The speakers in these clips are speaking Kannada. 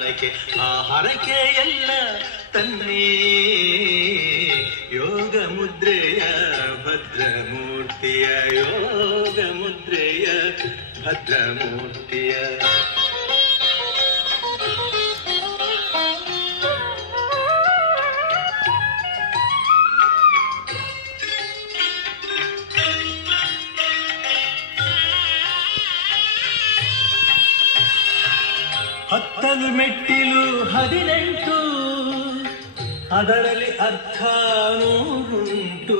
ಹರಕೆ ಆ ಹರಕೆಯೆಲ್ಲ ತನ್ನೇ ಯೋಗ ಮುದ್ರೆಯ ಭದ್ರಮೂರ್ತಿಯ ಯೋಗ ಮುದ್ರೆಯ ಭದ್ರಮೂರ್ತಿಯ ಹತ್ತಲು ಮೆಟ್ಟಿಲು 18 ಅದರಲ್ಲಿ ಅರ್ಥ 100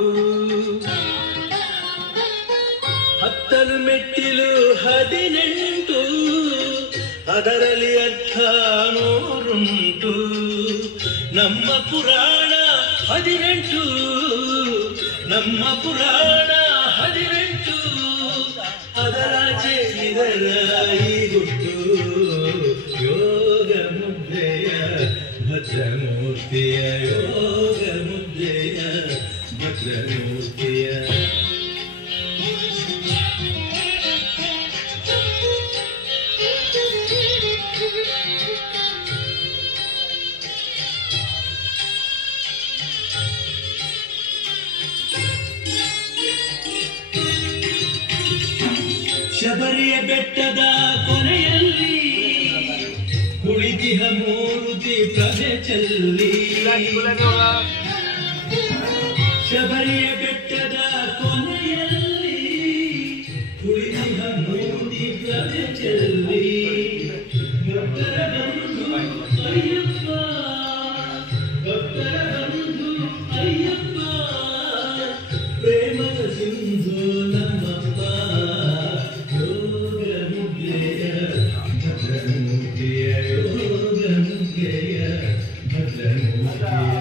ಹತ್ತಲು ಮೆಟ್ಟಿಲು 18 ಅದರಲ್ಲಿ ಅರ್ಥ 100 ನಮ್ಮ ಪುರಾಣ 18 ನಮ್ಮ ಪುರಾಣ 18 ಅದರಾಚೆ ಇದರ ಈ ಗುಟ್ಟು ಯೋಗ ಮುದ್ರೆಯ ಭದ್ರಮೂರ್ತಿಯ ಯೋಗ ಮುದ್ರೆಯ ಭದ್ರಮೂರ್ತಿಯ ಶಬರಿಯ ಬೆಟ್ಟದ ಕೊನೆಯಲ್ಲಿ ಕುಳಿತಿಹ ಮೂರ್ತಿ ಪ್ರಭೆ ಚೆಲ್ಲಿ ಶಬರಿಯ ಬೆಟ್ಟದ ಕೊನೆಯಲ್ಲಿ ಕುಳಿತಿಹ ಮೂರ್ತಿ ಪ್ರಭೆ ಚೆಲ್ಲಿ ಭಕ್ತರ ಬಂಧು ಅಯ್ಯಪ್ಪ ಭಕ್ತರ ಬಂಧು ಅಯ್ಯಪ್ಪ ಪ್ರೇಮದ ಸಿಂಧು ನಮ್ಮಪ್ಪ ಯೋಗ ಮುದ್ರೆಯ ಭದ್ರಮೂರ್ತಿಯ ಯೋಗ ಮುದ್ರೆಯ ಭದ್ರಮೂರ್ತಿಯ